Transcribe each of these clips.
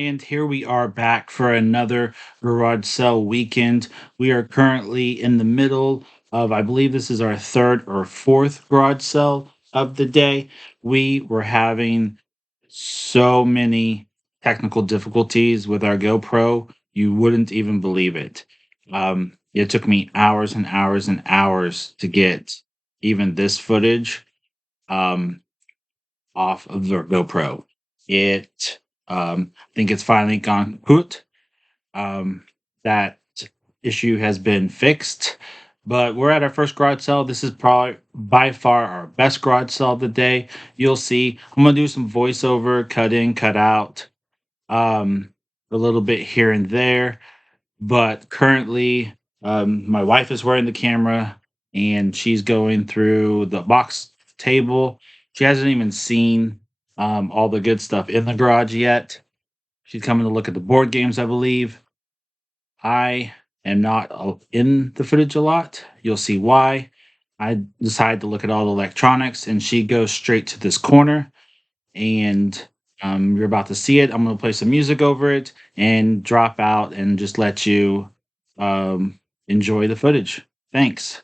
And here we are back for another garage sale weekend. We are currently in the middle of, I believe this is our third or fourth garage sale of the day. We were having so many technical difficulties with our GoPro, you wouldn't even believe it. It took me hours and hours and hours to get even this footage. Um, Off of the GoPro. I think it's finally gone hoot. That issue has been fixed, but we're at our first garage sale. This is probably by far our best garage sale of the day. You'll see. I'm gonna do some voiceover, cut in, cut out, um, a little bit here and there. But currently, my wife is wearing the camera and she's going through the box table. She hasn't even seen all the good stuff in the garage yet. She's coming to look at the board games, I believe. I am not in the footage a lot. You'll see why. I decided to look at all the electronics, and she goes straight to this corner, and you're about to see it. I'm going to play some music over it and drop out and just let you um, enjoy the footage. Thanks.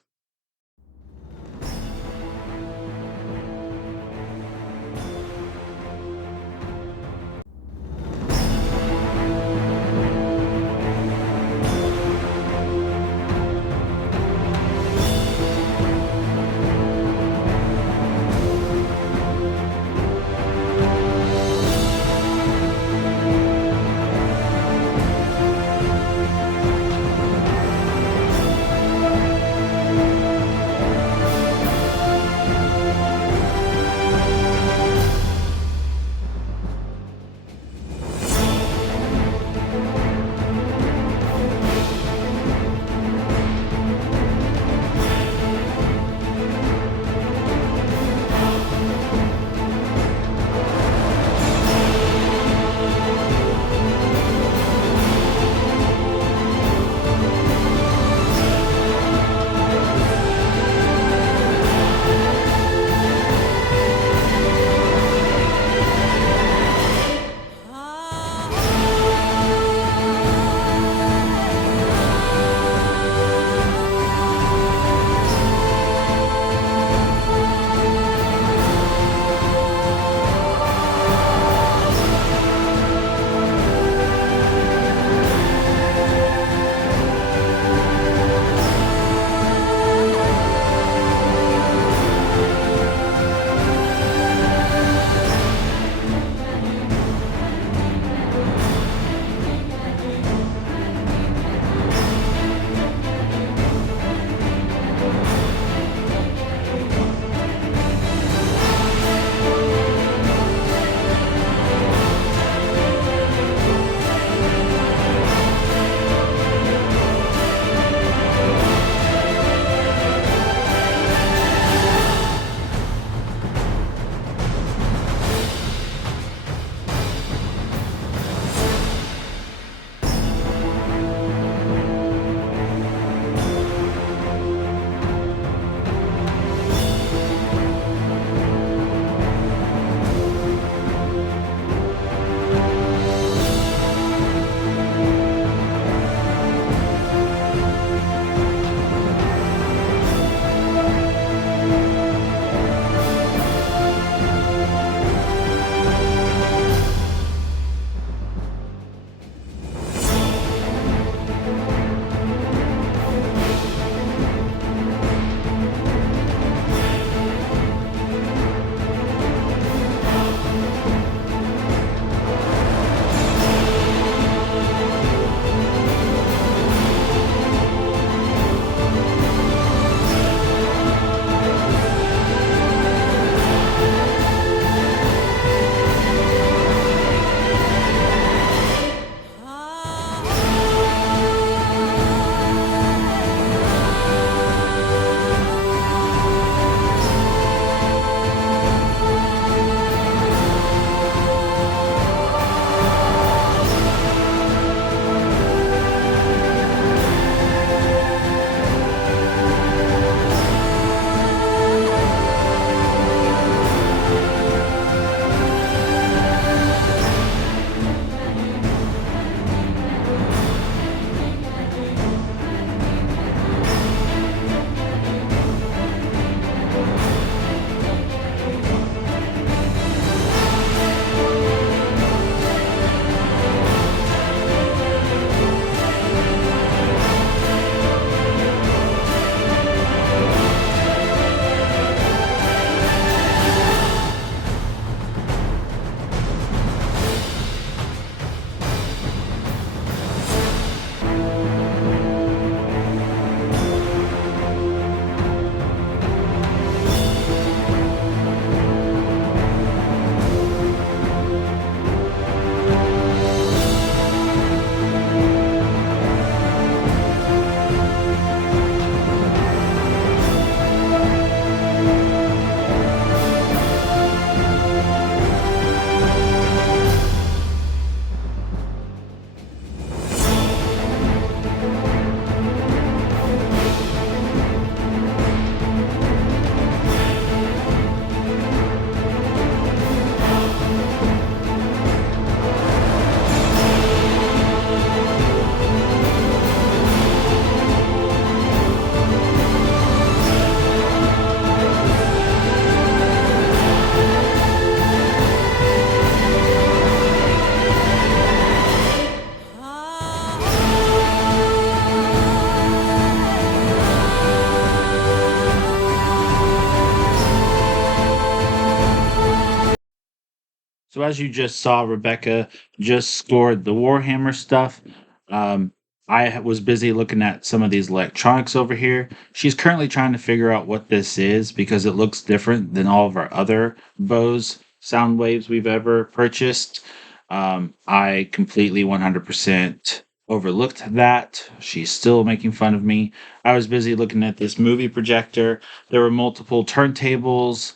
So as you just saw, Rebecca just scored the Warhammer stuff. Um, was busy looking at some of these electronics over here. She's currently trying to figure out what this is because it looks different than all of our other Bose sound waves we've ever purchased. I completely 100% overlooked that. She's still making fun of me. I was busy looking at this movie projector. There were multiple turntables.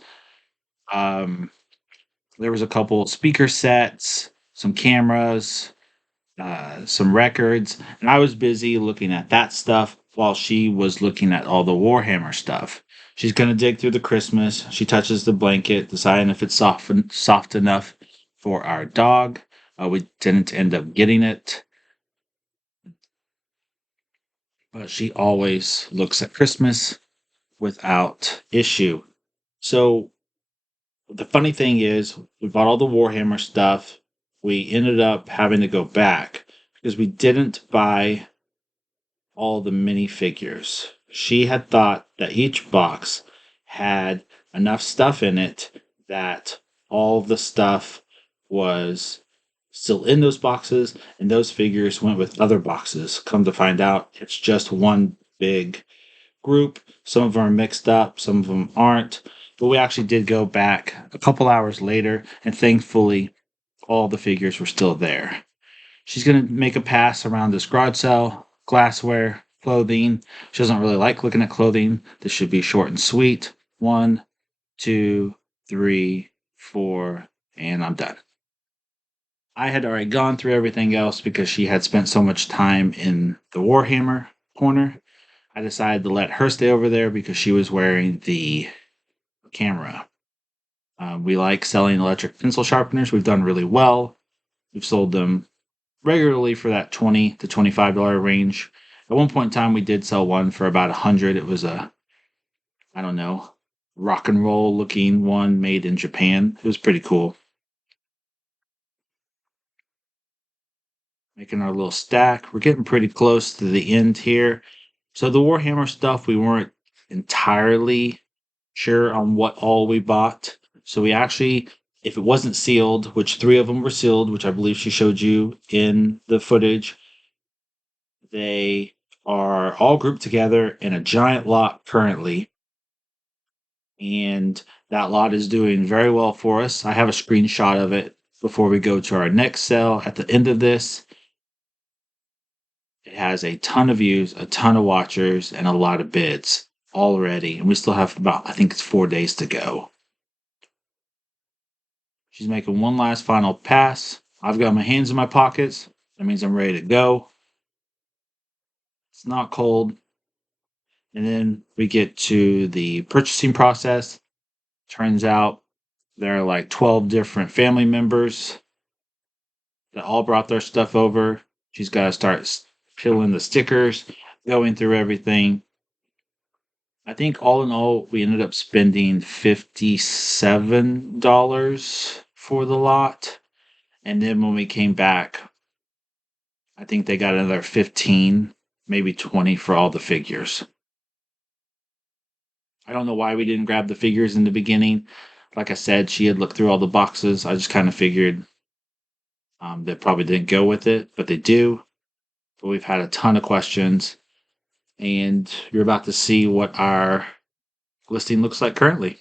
Um, there was a couple speaker sets, some cameras, some records, and I was busy looking at that stuff while she was looking at all the Warhammer stuff. She's gonna dig through the Christmas. She touches the blanket, deciding if it's soft enough for our dog. We didn't end up getting it, but she always looks at Christmas without issue. So the funny thing is, we bought all the Warhammer stuff. We ended up having to go back because we didn't buy all the minifigures. She had thought that each box had enough stuff in it that all the stuff was still in those boxes, and those figures went with other boxes. Come to find out, it's just one big group. Some of them are mixed up, some of them aren't. But we actually did go back a couple hours later, and thankfully, all the figures were still there. She's going to make a pass around this garage sale, glassware, clothing. She doesn't really like looking at clothing. This should be short and sweet. One, two, three, four, and I'm done. I had already gone through everything else because she had spent so much time in the Warhammer corner. I decided to let her stay over there because she was wearing the camera. We like selling electric pencil sharpeners. We've done really well. We've sold them regularly for that $20 to $25 range. At one point in time, we did sell one for about 100. It was a, I don't know, rock and roll looking one made in Japan. It was pretty cool. Making our little stack. We're getting pretty close to the end here. So the Warhammer stuff, we weren't entirely sure on what all we bought. So we actually, if it wasn't sealed, which three of them were sealed, which I believe she showed you in the footage, they are all grouped together in a giant lot currently. And that lot is doing very well for us. I have a screenshot of it before we go to our next sale at the end of this. It has a ton of views, a ton of watchers, and a lot of bids already. And we still have about, I think it's 4 days to go. She's making one last final pass. I've got my hands in my pockets. That means I'm ready to go. It's not cold. And then we get to the purchasing process. Turns out there are like 12 different family members that all brought their stuff over. She's got to start peeling the stickers, going through everything. I think all in all, we ended up spending $57 for the lot. And then when we came back, I think they got another 15, maybe 20 for all the figures. I don't know why we didn't grab the figures in the beginning. Like I said, she had looked through all the boxes. I just kind of figured they probably didn't go with it, but they do. But we've had a ton of questions, and you're about to see what our listing looks like currently.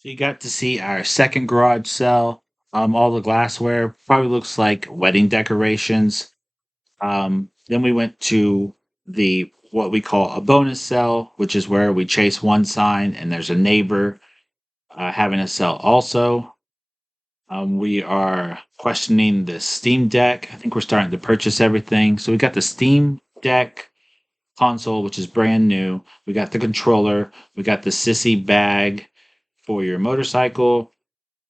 So you got to see our second garage sale. All the glassware probably looks like wedding decorations. Then we went to the what we call a bonus cell, which is where we chase one sign and there's a neighbor having a cell also. We are questioning the Steam Deck. I think we're starting to purchase everything. So we got the Steam Deck console, which is brand new. We got the controller. We got the Sissy bag for your motorcycle.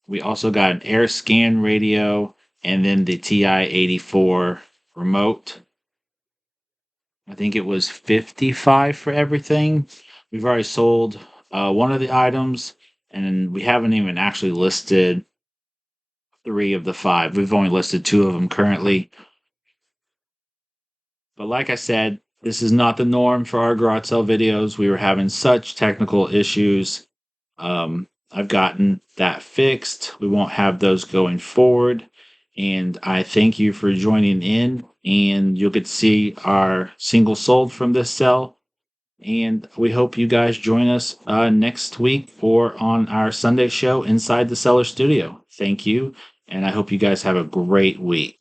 We also got an Air Scan radio and then the TI-84 remote. I think it was 55 for everything. We've already sold one of the items, and we haven't even actually listed three of the five. We've only listed two of them currently. But like I said, this is not the norm for our garage sale videos. We were having such technical issues. I've gotten that fixed. We won't have those going forward. And I thank you for joining in. And you'll get to see our single sold from this cell. And we hope you guys join us next week or on our Sunday show inside the Cellar Studio. Thank you. And I hope you guys have a great week.